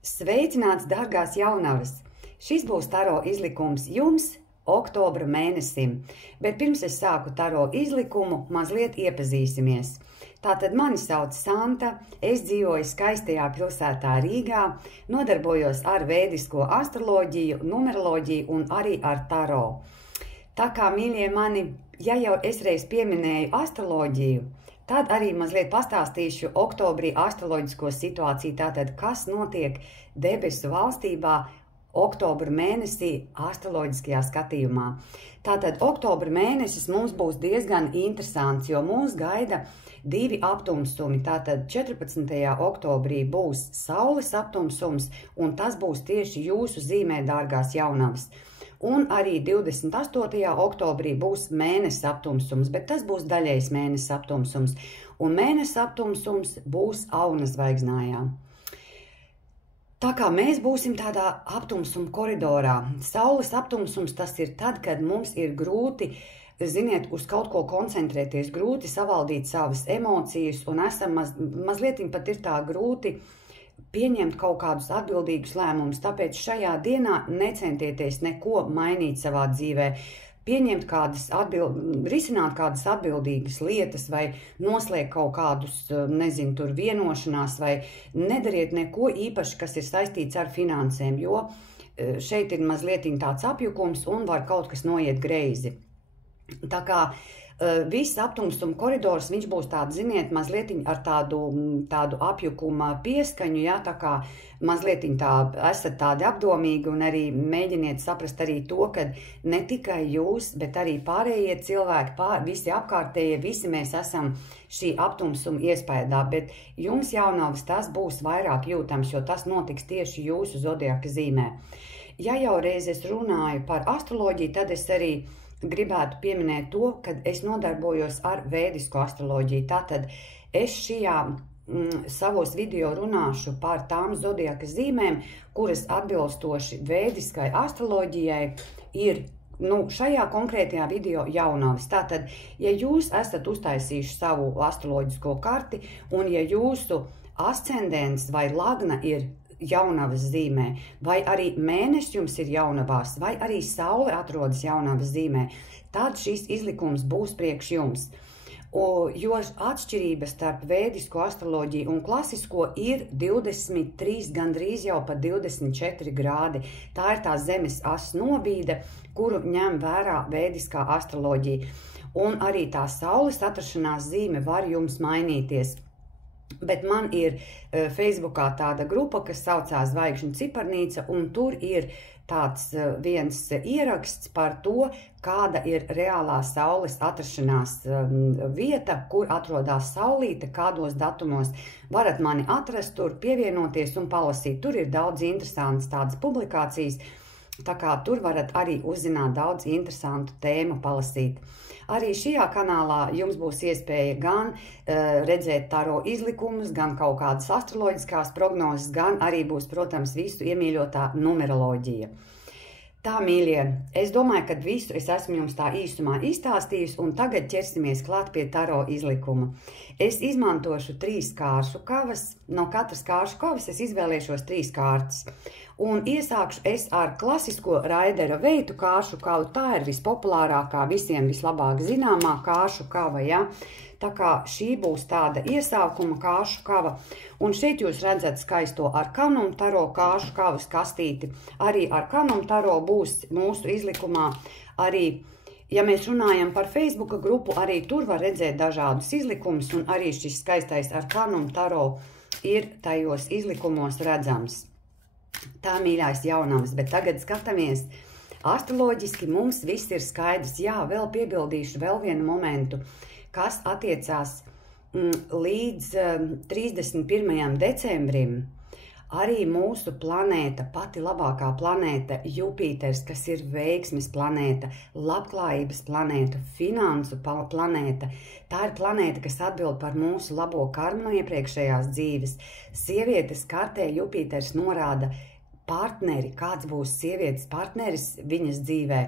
Sveicināts, dārgās jaunavas! Šis būs taro izlikums jums oktobra mēnesim, bet pirms es sāku taro izlikumu, mazliet iepazīsimies. Tātad mani sauc Santa, es dzīvoju skaistajā pilsētā Rīgā, nodarbojos ar vēdisko astroloģiju, numeroloģiju un arī ar taro. Tā kā, mīļie mani, ja jau es reiz pieminēju astroloģiju, tad arī mazliet pastāstīšu oktobrī astroloģisko situāciju, tātad kas notiek debesu valstībā oktobra mēnesī astroloģiskajā skatījumā. Tātad oktobra mēnesis mums būs diezgan interesants, jo mūs gaida divi aptumsumi. Tātad 14. oktobrī būs Saules aptumsums, un tas būs tieši jūsu zīmē, dārgās jaunavas. Un arī 28. oktobrī būs mēnesis aptumsums, bet tas būs daļējs mēnesis aptumsums. Un mēnesis aptumsums būs Aunas zvaigznājā. Tā kā mēs būsim tādā aptumsuma koridorā. Saules aptumsums tas ir tad, kad mums ir grūti, ziniet, uz kaut ko koncentrēties, grūti savaldīt savas emocijas, un esam mazliet pat ir tā grūti pieņemt kaut kādus atbildīgus lēmumus, tāpēc šajā dienā necentieties neko mainīt savā dzīvē, pieņemt risināt kādas atbildīgas lietas vai noslēgt kaut kādus, nezinu, tur vienošanās vai nedariet neko īpaši, kas ir saistīts ar finansēm, jo šeit ir mazliet tāds apjukums un var kaut kas noiet greizi. Tā kā viss aptumsuma koridors, viņš būs tāds, ziniet, mazliet ar tādu apjukuma pieskaņu, jā, tā kā mazliet esat tādi apdomīgi un arī mēģiniet saprast arī to, ka ne tikai jūs, bet arī pārējie cilvēki, visi apkārtējie, visi mēs esam šī aptumsuma iespējā, bet jums jaunavas tas būs vairāk jūtams, jo tas notiks tieši jūsu zodiaka zīmē. Ja jau reiz es runāju par astroloģiju, tad es arī gribētu pieminēt to, ka es nodarbojos ar vēdisko astroloģiju. Tātad es šajā savos video runāšu par tām zodiaka zīmēm, kuras atbilstoši vēdiskai astroloģijai ir šajā konkrētajā video jaunavas. Tātad, ja jūs esat uztaisījuši savu astroloģisko karti un ja jūsu ascendents vai lagna ir jaunavas zīmē, vai arī mēnesis jums ir jaunavās, vai arī saule atrodas jaunavas zīmē, tad šis izlikums būs priekš jums. Jo atšķirības starp vēdisko astroloģiju un klasisko ir 23, gandrīz jau pat 24 grādi. Tā ir tā zemes as nobīde, kuru ņem vērā vēdiskā astroloģija. Un arī tā saules atrašanās zīme var jums mainīties. Bet man ir Facebookā tāda grupa, kas saucās Zvaigžņu ciparnīca, un tur ir tāds viens ieraksts par to, kāda ir reālā saules atrašanās vieta, kur atrodas saulīte, kādos datumos. Varat mani atrast, tur pievienoties un palasīt. Tur ir daudz interesantas tādas publikācijas, tā kā tur varat arī uzzināt daudz interesantu tēmu palasīt. Arī šajā kanālā jums būs iespēja gan redzēt taro izlikumus, gan kaut kādas astroloģiskās prognozes, gan arī būs, protams, visu iemīļotā numeroloģija. Tā, mīļie, es domāju, ka visu es esmu jums tā īsumā izstāstījusi, un tagad ķersimies klāt pie taro izlikuma. Es izmantošu 3 kāršu kavas, no katras kāršu kavas es izvēlēšos 3 kārtas. Un iesākšu es ar klasisko Raidera veitu kāršu kavu, tā ir vispopulārākā, visiem vislabāk zināmā kāršu kava, ja? Tā kā šī būs tāda iesākuma kāršu kava, un šeit jūs redzat skaisto arkanum taro kāršu kavas kastīti. Arī arkanum taro būs mūsu izlikumā. Arī, ja mēs runājam par Facebook grupu, arī tur var redzēt dažādus izlikumus, un arī šis skaistais arkanum taro ir tajos izlikumos redzams. Tā, mīļās jaunavas, bet tagad skatāmies. Astroloģiski mums viss ir skaidrs. Jā, vēl piebildīšu vēl vienu momentu, kas attiecās līdz 31. decembrim. Arī mūsu planēta, pati labākā planēta Jupiters, kas ir veiksmes planēta, labklājības planēta, finansu planēta. Tā ir planēta, kas atbild par mūsu labo karmu no iepriekšējās dzīves. Sievietes kartē Jupiters norāda partneri, kāds būs sievietes partneris viņas dzīvē.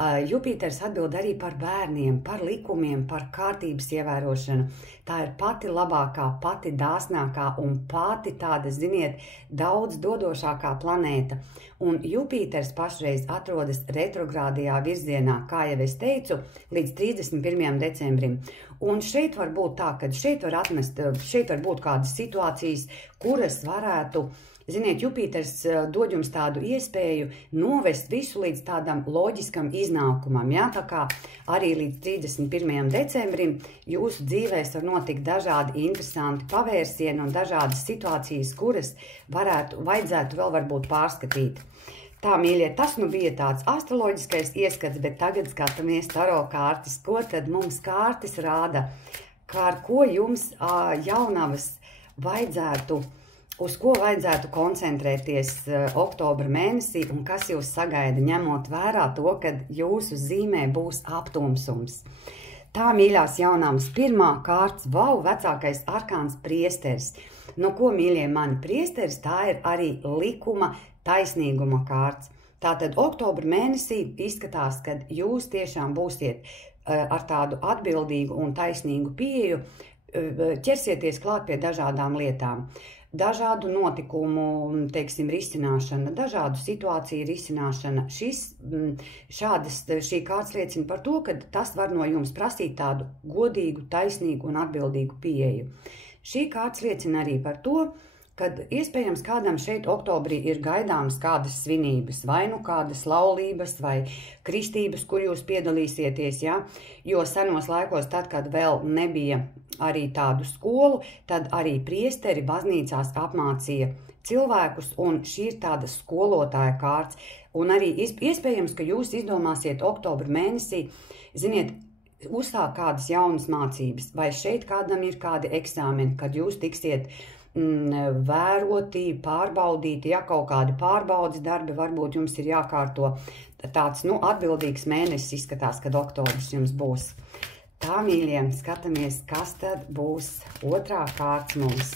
Jupiters atbild arī par bērniem, par likumiem, par kārtības ievērošanu. Tā ir pati labākā, pati dāsnākā un pati tāda, ziniet, daudz dodošākā planēta. Un Jupiters pašreiz atrodas retrogrādajā virzienā, kā jau es teicu, līdz 31. decembrim. Un šeit var būt tā, ka šeit var būt kādas situācijas, kuras varētu, ziniet, Jupiters dod jums tādu iespēju novest visu līdz tādam loģiskam iznākumam, jā, tā kā arī līdz 31. decembrim jūsu dzīvēs var notikt dažādi interesanti pavērsieni un dažādas situācijas, kuras vajadzētu vēl varbūt pārskatīt. Tā, mīļie, tas nu bija tāds astroloģiskais ieskats, bet tagad skatāmies taro kārtas, ko tad mums kārtas rāda, kā ar ko jums jaunavas vajadzētu, uz ko vajadzētu koncentrēties oktobra mēnesī un kas jūs sagaida, ņemot vērā to, kad jūsu zīmē būs aptumsums. Tā, mīļās jaunāmas, pirmā kārts, vecākais arkāns priesteris. No ko, mīļie mani, priesteris, tā ir arī likuma, taisnīguma kārts. Tātad oktobra mēnesī izskatās, kad jūs tiešām būsiet ar tādu atbildīgu un taisnīgu pieeju, ķersieties klāt pie dažādām lietām. Dažādu notikumu, teiksim, risināšana, dažādu situāciju risināšana. Šī kārts liecina par to, ka tas var no jums prasīt tādu godīgu, taisnīgu un atbildīgu pieeju. Šī kārts liecina arī par to, kad iespējams kādam šeit oktobrī ir gaidāmas kādas svinības, vai nu kādas laulības vai kristības, kur jūs piedalīsieties, ja? Jo senos laikos, tad, kad vēl nebija arī tādu skolu, tad arī priesteri baznīcās apmācīja cilvēkus, un šī ir tāda skolotāja kārts. Un arī iespējams, ka jūs izdomāsiet oktobra mēnesī, ziniet, uzsākt kādas jaunas mācības, vai šeit kādam ir kādi eksāmeni, kad jūs tiksiet vēroti, pārbaudīti, ja kaut kādi pārbaudas darbi, varbūt jums ir jākārto tāds, atbildīgs mēnesis izskatās, kad oktobrs jums būs. Tā, mīļie, skatāmies, kas tad būs otrā kārts mums.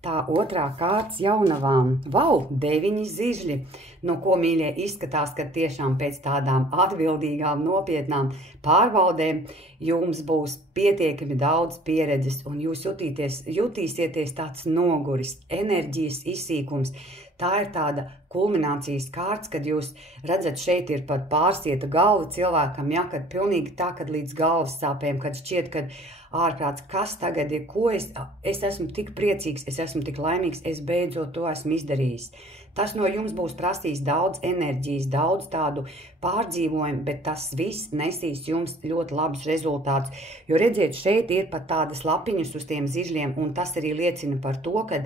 Tā otrā kārts jaunavām. 9 zižļi. No ko, mīļie, izskatās, ka tiešām pēc tādām atbildīgām, nopietnām pārbaudēm jums būs pietiekami daudz pieredzes un jūs jutīsieties tāds noguris, enerģijas izsīkums. Tā ir tāda kulminācijas kārts, kad jūs redzat, šeit ir pat pārsieta galva cilvēkam, ja, kad pilnīgi tā, kad līdz galvas sāpēm, kad šķiet, kad ārprāts, kas tagad ir, ko es esmu tik priecīgs, es esmu tik laimīgs, es beidzot to esmu izdarījis. Tas no jums būs prasījis daudz enerģijas, daudz tādu pārdzīvojumu, bet tas viss nesīs jums ļoti labus rezultātus. Jo redziet, šeit ir pat tādas lapiņas uz tiem zižļiem, un tas arī liecina par to, ka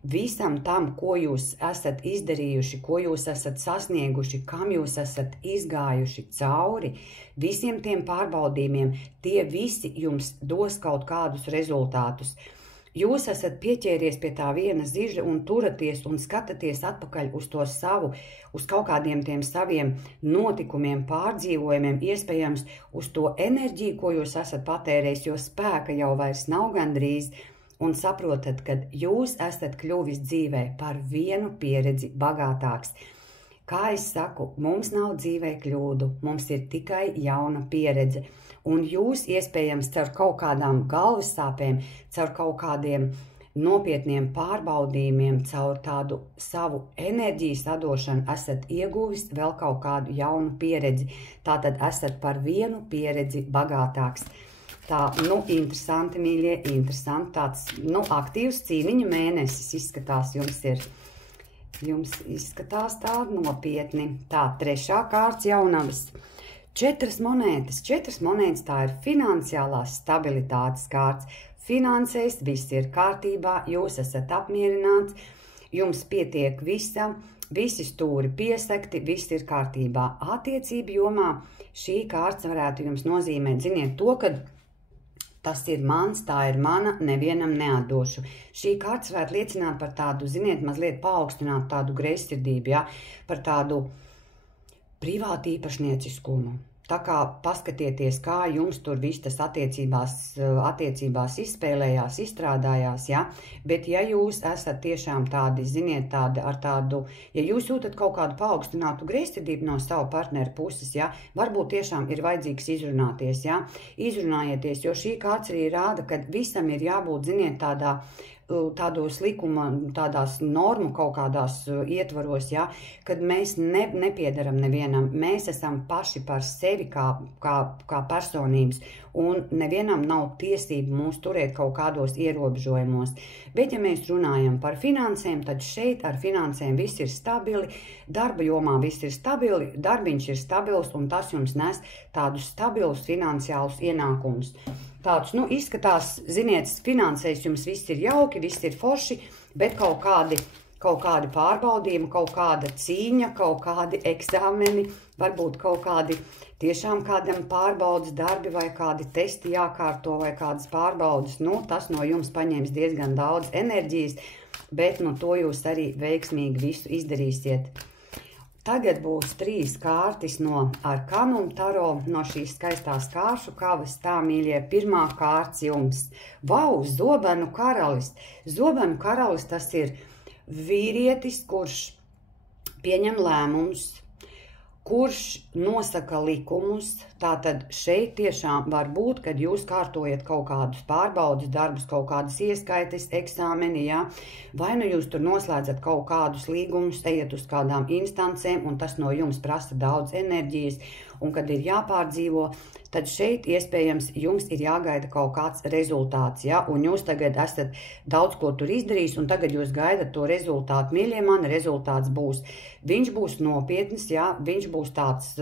visam tam, ko jūs esat izdarījuši, ko jūs esat sasnieguši, kam jūs esat izgājuši cauri, visiem tiem pārbaudījumiem, tie visi jums dos kaut kādus rezultātus. Jūs esat pieķēries pie tā viena ziža un turaties un skatāties atpakaļ uz to savu, uz kaut kādiem tiem saviem notikumiem, pārdzīvojumiem, iespējams uz to enerģiju, ko jūs esat patērējis, jo spēka jau vairs nav gandrīz, un saprotat, ka jūs esat kļuvis dzīvē par vienu pieredzi bagātāks. Kā es saku, mums nav dzīvē kļūdu, mums ir tikai jauna pieredze. Un jūs iespējams caur kaut kādām galvas sāpēm, caur kaut kādiem nopietniem pārbaudījumiem, caur tādu savu enerģijas atdošanu esat ieguvis vēl kaut kādu jaunu pieredzi. Tātad esat par vienu pieredzi bagātāks. Tā, interesanti, mīļie, interesanti, tāds, aktīvs cīniņa mēnesis izskatās jums ir. Jums izskatās tā nopietni. Tā, trešā kārts jaunavas. 4 monētas, tā ir finansiālās stabilitātes kārts. Finansēs, viss ir kārtībā, jūs esat apmierināts, jums pietiek visa, visi stūri piesakti, viss ir kārtībā. Attiecību jomā šī kārts varētu jums nozīmēt, ziniet, to, ka tas ir mans, tā ir mana, nevienam neatdošu. Šī kārts varētu liecināt par tādu, ziniet, mazliet paaugstināt tādu greizsirdību, ja? Par tādu privātu īpašnieciskumu. Tā kā paskatieties, kā jums tur viss tas attiecībās izspēlējās, izstrādājās, ja? Bet ja jūs esat tiešām tādi, ziniet, tādi ar tādu, ja jūs jūtat kaut kādu paaugstinātu greizsirdību no savu partneru puses, ja? Varbūt tiešām ir vajadzīgs izrunāties, ja? Izrunājieties, jo šī kārts arī rāda, ka visam ir jābūt, ziniet, tādos likuma, tādās normu kaut kādās ietvaros, ja, kad mēs nepiedaram nevienam, mēs esam paši par sevi kā personības, un nevienam nav tiesība mūs turēt kaut kādos ierobežojumos. Bet, ja mēs runājam par finansēm, tad šeit ar finansēm viss ir stabili, darba jomā viss ir stabili, darbiņš ir stabils, un tas jums nes tādus stabilus finansiālus ienākumus. Tāds, izskatās, ziniet, finansēs jums viss ir jauki, viss ir forši, bet kaut kādi pārbaudījumi, kaut kāda cīņa, kaut kādi eksāmeni, varbūt kaut kādi tiešām kādam pārbaudas darbi vai kādi testi jākārto vai kādas pārbaudas. Tas no jums paņems diezgan daudz enerģijas, bet to jūs arī veiksmīgi visu izdarīsiet. Tagad būs 3 kārtis no Arkanum Taro, no šīs skaistās kāršu kavas. Tā, mīļie, pirmā kārts jums. Vau, zobenu karalis. Zobenu karalis tas ir vīrietis, kurš pieņem lēmumus, kurš nosaka likumus. Tātad šeit tiešām var būt, kad jūs kārtojat kaut kādus pārbaudas darbus, kaut kādas ieskaites, eksāmeni, ja? Vai jūs tur noslēdzat kaut kādus līgumus, ejat uz kādām instancēm, un tas no jums prasa daudz enerģijas, un kad ir jāpārdzīvo, tad šeit iespējams jums ir jāgaida kaut kāds rezultāts, ja? Un jūs tagad esat daudz ko tur izdarījis, un tagad jūs gaidat to rezultātu. Mīļie mani, rezultāts būs. Viņš būs nopietns, ja? Viņš būs tāds,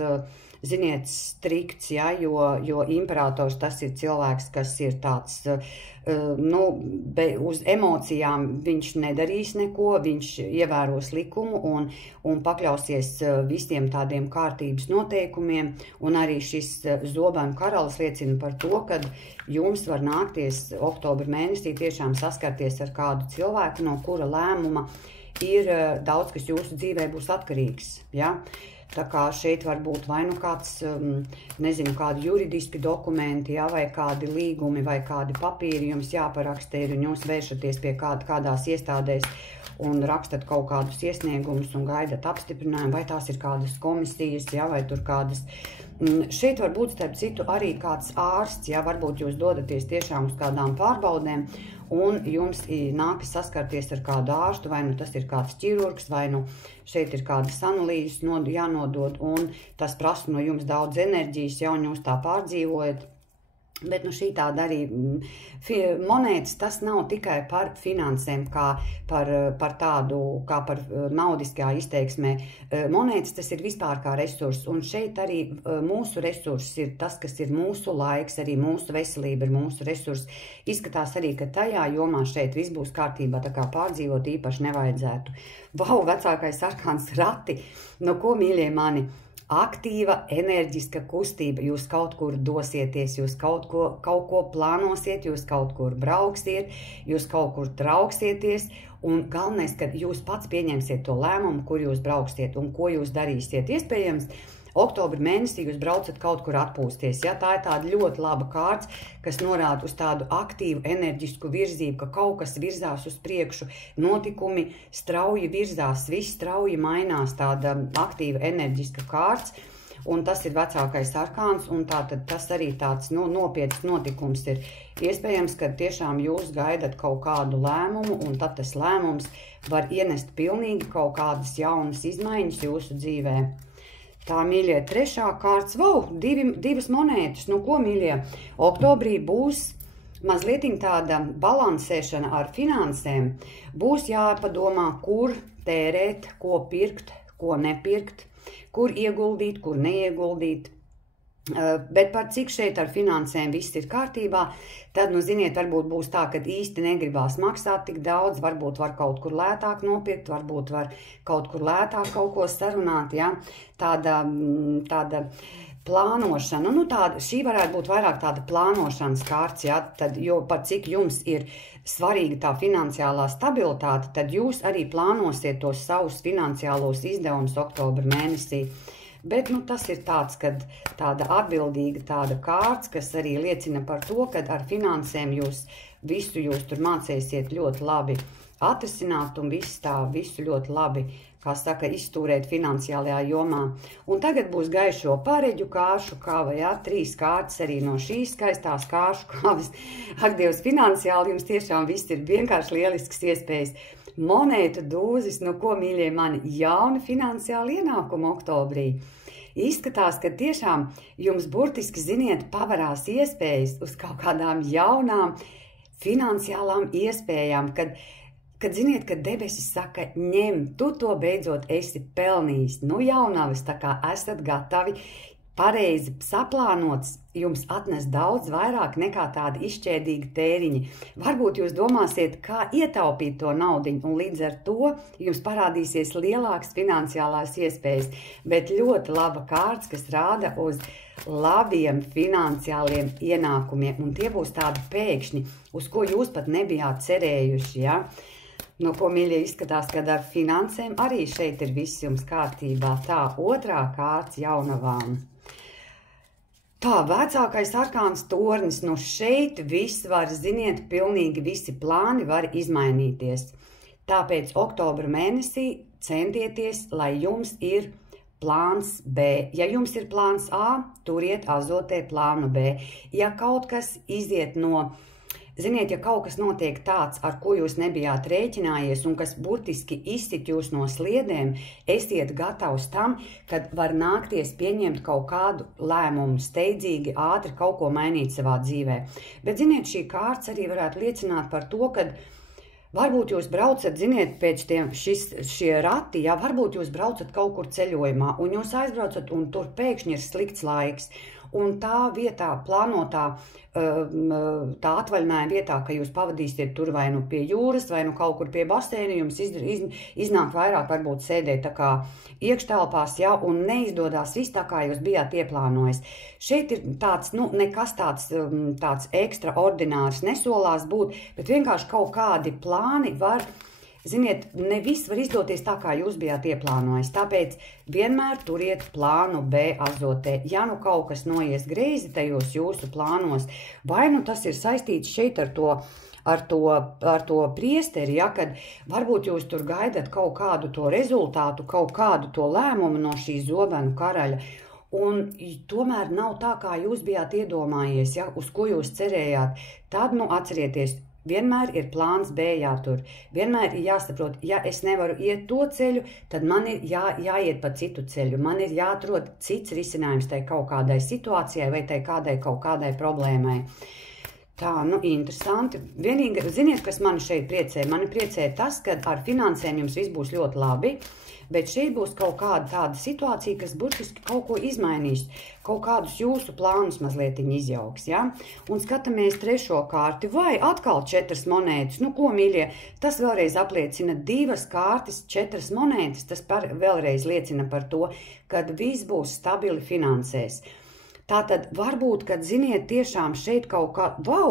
ziniet, strikts, ja? Jo imperators tas ir cilvēks, kas ir tāds, uz emocijām viņš nedarīs neko, viņš ievēros likumu un pakļausies visiem tādiem kārtības noteikumiem, un arī šis zobenu karalis liecina par to, ka jums var nākties oktobra mēnesī tiešām saskarties ar kādu cilvēku, no kura lēmuma ir daudz, kas jūsu dzīvē būs atkarīgs, ja? Tā kā šeit var būt vai kāds, nezinu, kādi juridiski dokumenti, ja, vai kādi līgumi, vai kādi papīri jums jāparaksta ir, un jūs vēršaties pie kādās iestādēs un rakstat kaut kādus iesniegumus un gaidat apstiprinājumu, vai tās ir kādas komisijas, ja, vai tur kādas. Šeit var būt, starp citu, arī kāds ārsts, ja, varbūt jūs dodaties tiešām uz kādām pārbaudēm, un jums nākas saskarties ar kādu ārstu, vai tas ir kāds ķirurgs, vai šeit ir kādas analīzes jānodod, un tas prasa no jums daudz enerģijas, ja, un jūs tā pārdzīvojat. Bet šī tāda arī monētas, tas nav tikai par finansēm, kā par tādu, kā par naudiskā izteiksmē. Monētas tas ir vispār kā resurs, un šeit arī mūsu resurss ir tas, kas ir mūsu laiks, arī mūsu veselība ir mūsu resurs. Izskatās arī, ka tajā jomā šeit viss būs kārtībā, tā kā pārdzīvot īpaši nevajadzētu. Vau, vecākais arkāns rati, ko, mīļie mani? Aktīva, enerģiska kustība, jūs kaut kur dosieties, jūs kaut ko plānosiet, jūs kaut kur brauksiet, jūs kaut kur trauksieties, un galvenais, ka jūs pats pieņemsiet to lēmumu, kur jūs brauksiet un ko jūs darīsiet. Iespējams, oktobra mēnesī jūs braucat kaut kur atpūsties, ja? Tā ir tāda ļoti laba kārts, kas norāda uz tādu aktīvu, enerģisku virzību, ka kaut kas virzās uz priekšu, notikumi strauji virzās, viss strauji mainās, tāda aktīva, enerģiska kārts, un tas ir vecākais arkāns, un tātad tas arī tāds nopietns notikums ir. Iespējams, ka tiešām jūs gaidat kaut kādu lēmumu, un tad tas lēmums var ienest pilnīgi kaut kādas jaunas izmaiņas jūsu dzīvē. Tā, mīļie, trešā kārts, divas monētas, ko, mīļie, oktobrī būs mazliet tāda balansēšana ar finansēm, būs jāpadomā, kur tērēt, ko pirkt, ko nepirkt, kur ieguldīt, kur neieguldīt. Bet par cik šeit ar finansēm viss ir kārtībā, tad, ziniet, varbūt būs tā, ka īsti negribās maksāt tik daudz, varbūt var kaut kur lētāk nopirkt, varbūt var kaut kur lētāk kaut ko sarunāt, ja? Tāda plānošana, šī varētu būt vairāk tāda plānošanas kārts, ja? Tad, jo par cik jums ir svarīga tā finansiālā stabilitāte, tad jūs arī plānosiet tos savus finansiālos izdevumus oktobra mēnesī. bet tas ir tāda atbildīga tāda kārts, kas arī liecina par to, ka ar finansēm jūs tur mācīsiet ļoti labi atrisināt un visu ļoti labi, kā saka, iztūrēt finansiālajā jomā. Un tagad būs gaišo pareģu kāršu kāva, 3 kārtas arī no šīs skaistās kāršu kāvas. Ak, Dievs, finansiāli jums tiešām viss ir vienkārši lielisks iespējas. Monētu dūzis, ko, mīļie mani, jauni finansiāli ienākumi oktobrī. Izskatās, ka tiešām jums burtiski, ziniet, pavarās iespējas uz kaut kādām jaunām finansiālām iespējām, kad ziniet, ka debesis saka, ņem, tu to beidzot esi pelnījis. Jaunavas, tā kā esat gatavi, pareizi saplānots, jums atnes daudz vairāk nekā tādi izšķēdīgi tēriņi. Varbūt jūs domāsiet, kā ietaupīt to naudiņu, un līdz ar to jums parādīsies lielākas finansiālās iespējas, bet ļoti laba kārts, kas rāda uz labiem finansiāliem ienākumiem, un tie būs tādi pēkšņi, uz ko jūs pat nebijāt cerējuši, ja? Ko, mīļie, izskatās, kad ar finansēm arī šeit ir viss jums kārtībā. Tā, otrā kārts jaunavām. Tā, vecākais arkāns tornis, šeit viss var, ziniet, pilnīgi visi plāni var izmainīties. Tāpēc oktobra mēnesī centieties, lai jums ir plāns B. Ja jums ir plāns A, turiet azotē plānu B. Ja kaut kas iziet ziniet, ja kaut kas notiek tāds, ar ko jūs nebijāt rēķinājies un kas burtiski izsit jūs no sliedēm, esiet gatavs tam, kad var nākties pieņemt kaut kādu lēmumu, steidzīgi, ātri kaut ko mainīt savā dzīvē. Bet, ziniet, šī kārts arī varētu liecināt par to, ka varbūt jūs braucat, ziniet, pēc šie rati, jā, varbūt jūs braucat kaut kur ceļojumā, un jūs aizbraucat, un tur pēkšņi ir slikts laiks. Un tā vietā, plānotā, tā atvaļinājuma vietā, ka jūs pavadīsiet tur vai pie jūras, vai kaut kur pie baseina, jums iznāk vairāk varbūt sēdēt tā kā iekštelpās, ja, un neizdodas viss tā, kā jūs bijāt ieplānojis. Šeit ir tāds, nekas tāds ekstraordinārs nesolās būt, bet vienkārši kaut kādi plāni var, ziniet, ne viss var izdoties tā, kā jūs bijāt ieplānojis. Tāpēc vienmēr turiet plānu B azotē. Ja kaut kas noies greizi tajos jūsu plānos, vai tas ir saistīts šeit ar to priesteri, ja, kad varbūt jūs tur gaidat kaut kādu to rezultātu, kaut kādu to lēmumu no šī zobenu karaļa, un tomēr nav tā, kā jūs bijāt iedomājies, ja, uz ko jūs cerējāt, tad, atcerieties, vienmēr ir plāns B jātur. Vienmēr ir jāsaprot, ja es nevaru iet to ceļu, tad man ir jāiet pa citu ceļu. Man ir jāatrod cits risinājums tai kaut kādai situācijai vai tai kaut kādai problēmai. Tā, interesanti. Vienīgi, ziniet, kas mani šeit priecē? Mani priecē tas, ka ar finansēm jums viss būs ļoti labi, bet šeit būs kaut kāda tāda situācija, kas burtiski kaut ko izmainīs, kaut kādus jūsu plānus mazliet izjauks, ja? Un skatāmies trešo kārti, vai atkal 4 monētas. Ko, mīļie, tas vēlreiz apliecina 2 kārtas, 4 monētas, tas vēlreiz liecina par to, kad viss būs stabili finansēs. Tātad varbūt, kad, ziniet, tiešām šeit kaut kā,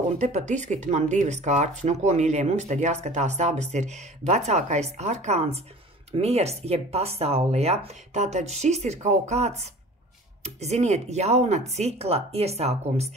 un te pat izkrita man 2 kārtas, ko, mīļie, mums tad jāskatās abas ir vecākais arkāns, miers jeb pasaule, ja? Tātad šis ir kaut kāds, ziniet, jauna cikla iesākums,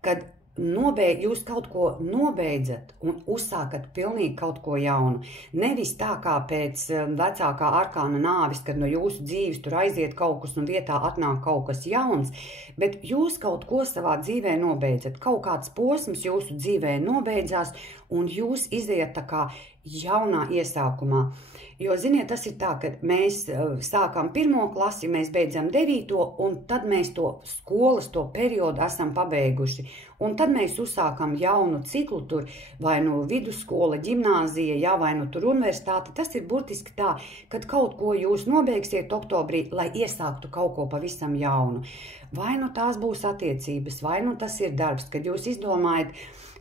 kad jūs kaut ko nobeidzat un uzsākat pilnīgi kaut ko jaunu. Nevis tā kā pēc vecākā arkāna nāvis, kad no jūsu dzīves tur aiziet kaut kas un vietā atnāk kaut kas jauns, bet jūs kaut ko savā dzīvē nobeidzat. Kaut kāds posms jūsu dzīvē nobeidzās un jūs iziet tā kā jaunā iesākumā. Jo, ziniet, tas ir tā, ka mēs sākam 1. klasi, mēs beidzam 9. un tad mēs to skolas, to periodu esam pabeiguši. Un tad mēs uzsākam jaunu ciklu tur, vai vidusskola, ģimnāzija, ja, vai tur universitāte. Tas ir burtiski tā, kad kaut ko jūs nobeigsiet oktobrī, lai iesāktu kaut ko pavisam jaunu. Vai tās būs attiecības, vai tas ir darbs, kad jūs izdomājat,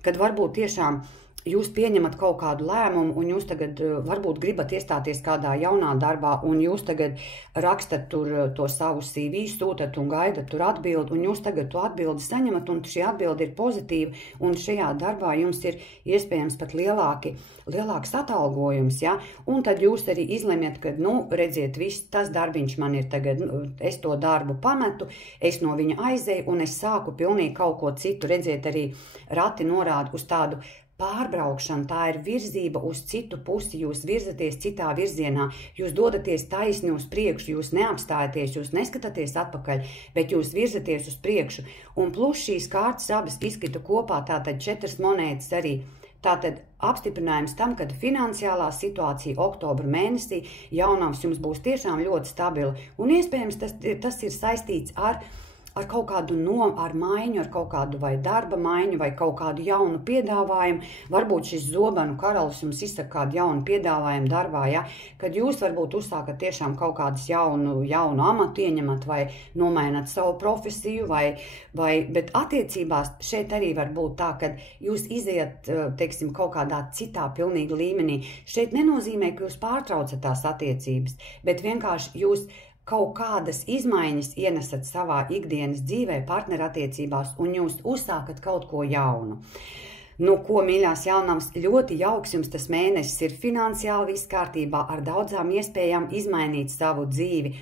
kad varbūt tiešām jūs pieņemat kaut kādu lēmumu, un jūs tagad varbūt gribat iestāties kādā jaunā darbā, un jūs tagad rakstat tur to savu CV, sūtat un gaidat tur atbildi, un jūs tagad to atbildi saņemat, un šī atbildi ir pozitīva, un šajā darbā jums ir iespējams pat lielāks atalgojums, ja? Un tad jūs arī izlemiet, ka, redziet, viss tas darbiņš man ir tagad, es to darbu pametu, es no viņa aizēju, un es sāku pilnīgi kaut ko citu, redziet, arī rati norāda uz tādu pārbraukšana, tā ir virzība uz citu pusi, jūs virzaties citā virzienā, jūs dodaties taisni uz priekšu, jūs neapstājaties, jūs neskatāties atpakaļ, bet jūs virzaties uz priekšu. Un plus šīs kārtas abas izkrita kopā, tātad 4 monētas arī. Tātad apstiprinājums tam, ka finansiālā situācija oktobra mēnesī jaunums jums būs tiešām ļoti stabila. Un iespējams tas ir saistīts ar kaut kādu maiņu, ar kaut kādu vai darba maiņu, vai kaut kādu jaunu piedāvājumu. Varbūt šis zobenu karalis jums izsaka kādu jaunu piedāvājumu darbā, ja? Kad jūs varbūt uzsākat tiešām kaut kādus jaunu amatu ieņemat, vai nomainat savu profesiju, bet attiecībās šeit arī var būt tā, ka jūs iziet, teiksim, kaut kādā citā pilnīgi līmenī. Šeit nenozīmē, ka jūs pārtraucat tās attiecības, bet vienkārši jūs kaut kādas izmaiņas ienesat savā ikdienas dzīvē, partnerattiecībās, un jūs uzsākat kaut ko jaunu. Ko, mīļās jaunums, ļoti jauks jums tas mēnesis ir finansiāli viss kārtībā, ar daudzām iespējām izmainīt savu dzīvi.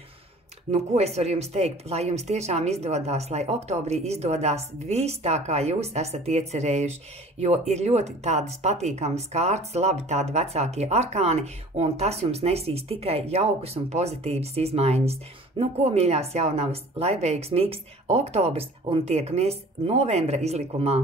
Ko es varu jums teikt? Lai jums tiešām izdodās, lai oktobrī izdodās viss tā, kā jūs esat iecerējuši, jo ir ļoti tādas patīkamas kārtas, labi tādi vecākie arkāni, un tas jums nesīs tikai jaukas un pozitīvas izmaiņas. Ko, mīļās jaunavas, lai veiksmīgs oktobrs, un tiekamies novembra izlikumā!